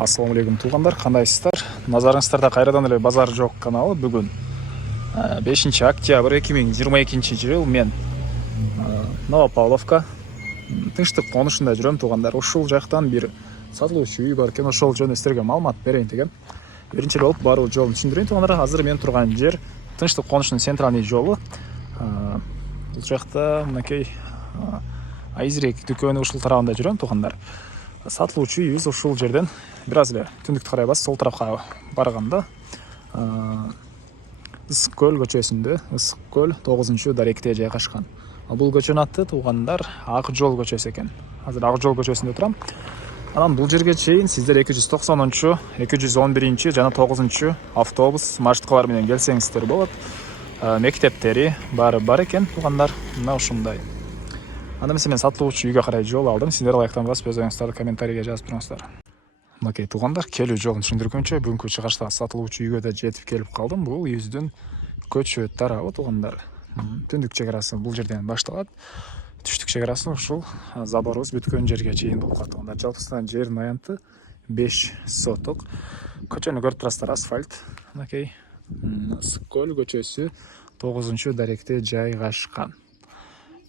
Ассаламу алейкум туугандар, кандайсыздар? Назарыңыздарда кайрадан эле базар жок каналы. Бүгүн 5 октябрь 2022 жыл мен Новопавловка тынчтык конушунда жүрөм туугандар. Ушул жактан бир сатылуучу үй бар экен, ошол жөнүндө силерге маалымат берейин дегем. Биринчи болуп баруу жолун түшүндүрөйүн туугандар. Азыр мен турган жер тынчтык конушунун центральный жолу. Бул жакта мынакей Айзирек дүкөнү ушул тарабында жүрөм туугандар. Сатылуучу үйүбүз ушул жерден бир аз эле түндүктү карай бас сол тарапка барганда Ысык көл көчөсүндө, Ысык көл 9-даректе жайгашкан. Бул көчөнүн аты туугандар Ак жол көчөсү экен. Азыр Ак жол көчөсүндө турам. Анан бул жерге чейин сиздер 290-211 жана 9 автобус маршруткалар менен келсеңиздер болот. Мектептери баары бар экен туугандар. Мына ушундай. Анда мен сатылуучу үйгө карай жол алдым. Сиздер ылайыктан басып өз оюңуздарды комментарийге жазып туруңуздар. Мынакей туугандар, келүү жолун түшүндүргөнчө бүгүнкү чыгышта сатылуучу үйгө да жетип келип калдым. Бул үйүздүн көчө тарабы туугандар. Түндүк чек арасы бул жерден башталат. Түштүк чек арасы ушул заборубуз бүткөн жерге чейин болуп калат туугандар. Жалпысынан жердин аянты 5 соток. Көчөнү көрүп турасыздар, асфальт. Мынакей Ысык көл көчөсү 9-даректе жайгашкан.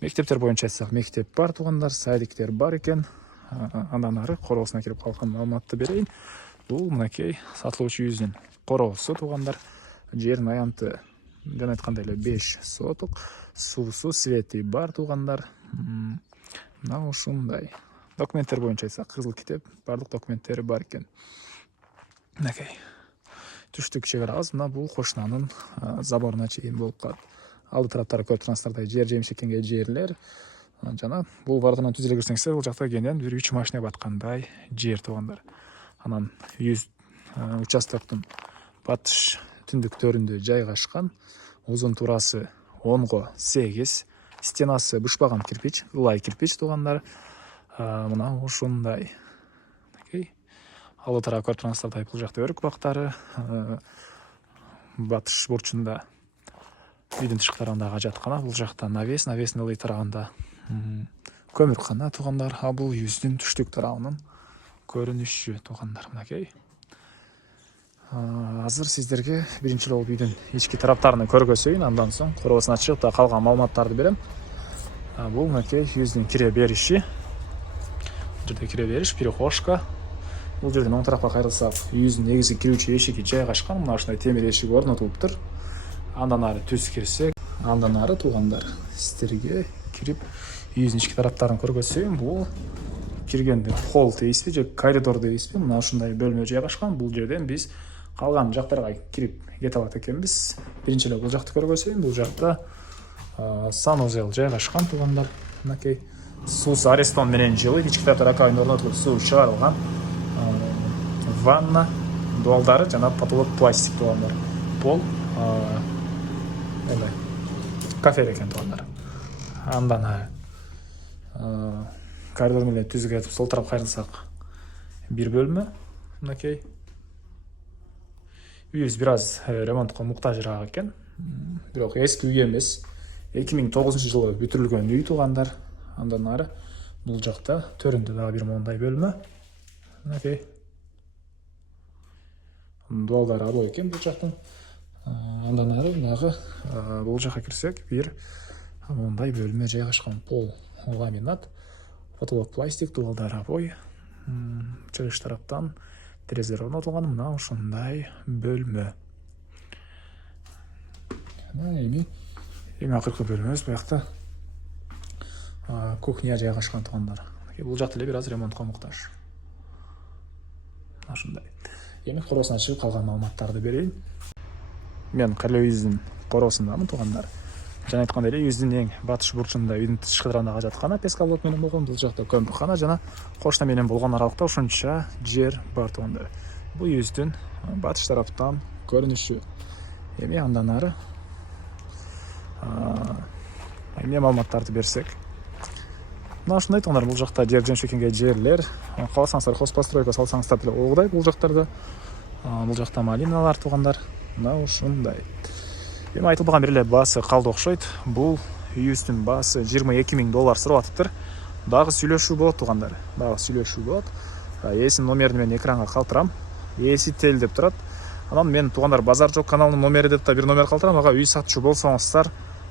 Мектептер боюнча айтсак, мектеп бар туугандар, садиктер бар экен. Андан ары короосуна кирип калган маалыматты берейин. Бул мынакей сатылуучу үйүздүн короосу туугандар. Жердин аянты жана айткандай эле 5 соток. Суусу, свети бар туугандар. Мына ушундай. Документтер боюнча айтсак, кызыл китеп, бардык документтери бар экен. Мынакей түштүк чек арабыз мына бул кошунанын заборуна чейин болуп калат. Алды тараптары көрүп турасыздар, жер жемиш экенге жерлер. Жана бул бардынан түз эле кирсеңиздер, бул жакта кенен бир 3 машина баткандай жер туугандар. Анан үйүз участоктун батыш түндүктөрүндө жайгашкан. Узун турасы 10го 8, стенасы бышпаган кирпич, ылай кирпич туугандар. Мына ушундай. Алды тарап көрүп турасыздар, бул жакта өрүк бактары. Батыш бурчунда үйдүн тышкы тарабындагы ажаткана, бул жакта навестин ылый тарабында көмүркана туугандар. Бул үйүздүн түштүк тарабынын көрүнүшү туугандар. Мынакей. Азыр сиздерге биринчи болуп үйдүн ички тараптарын көргөзөйүн, андан соң короосуна чыгып да калган маалыматтарды берем. Бул мынакей үйүздүн кире бериши. Бул жерде кире бериш, перехожка. Бул жерден оң тарапка кайрылсак, үйүздүн негизги кирүүчү эшиги жайгашкан. Мына ушундай темир эшик орнотулуптур. Андан ары түз кирсек, андан ары туугандар сиздерге кирип үйүздүн ички тараптарын көргөзөйүн. Бул киргенде холл дейсизби же коридор дейсизби? Мына ушундай бөлмө жайгашкан. Бул жерден биз калган жактарга кирип кете алат экенбиз. Биринчи эле бул жакты көргөзөйүн. Бул жакта санузел жайгашкан туугандар. Мынакей суусу арестон менен жылы, ички тарапта раковина орнотулуп, суу чыгарылган. Ванна, дуалдары жана потолок пластик туугандар. Пол кафе экен туугандар. Андан ары коридор менен түз кетип сол тарапка кайрылсак бир бөлмө. Мынакей үйүбүз бир аз ремонтко муктажыраак экен. Бирок эски үй эмес. 2009-жылы бүтүрүлгөн үй туугандар. Андан ары бул жакта төрүндө дагы бир мондай бөлмө. Мынакей дуалдары абой экен бул жактын. Андан ары дагы бул жака кирсек бир мондай бөлмө жайгашкан. Пол ламинат, потолок пластик, дуалдары абой. Чыгыш тараптан терезелер орнотулган. Мына ушундай бөлмө. Эми акыркы бөлмөбүз буякта кухня жайгашкан туугандар. Бул жакта эле бир аз ремонтко муктаж. Ушундай. Эми короосуна чыгып калган маалыматтарды берейин. Мен кале үйүздүн короосундамын туугандар. Жана айткандай эле үйүздүн эң батыш бурчунда үйдүн тышкы тарабындагы ажаткана пескоблок менен болгон. Бул жакта көмүркана жана кошуна менен болгон аралыкта ушунча жер бар туугандар. Бул үйүздүн батыш тараптан көрүнүшү. Эми андан ары эмне маалыматтарды берсек. Мына ушундай туугандар, бул жакта жер жемиш экенге жерлер. Кааласаңыздар хозпостройка салсаңыздар деле угудай бул жактарда. Бул жакта малиналар туугандар. Мына ушундай. Эми айтылбаган бир эле баасы калды окшойт. Бул үйүбүздүн баасы $22,000 сурап атыптыр. Дагы сүйлөшүү болот туугандар. Дагы сүйлөшүү болот. ээсинин номерин мен экранга калтырам. Ээси тел деп турат. Анан мен туугандар базар жок каналынын номери деп да бир номер калтырам. Ага үй сатчу болсоңуздар,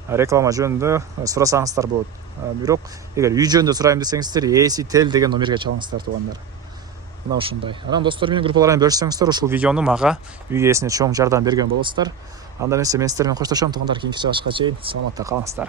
реклама жөнүндө сурасаңыздар болот. Бирок эгер үй жөнүндө сурайм десеңиздер, ээси тел деген номерге чалыңыздар туугандар. Мына ушундай. Анан достор менен группалардан бөлүшсөңүздөр, ушул видеону мага үй ээсине чоң жардам берген болосуздар. Анда эмесе мен сиздер менен коштошом туугандар, кийинки чыгышка чейин саламатта калыңыздар.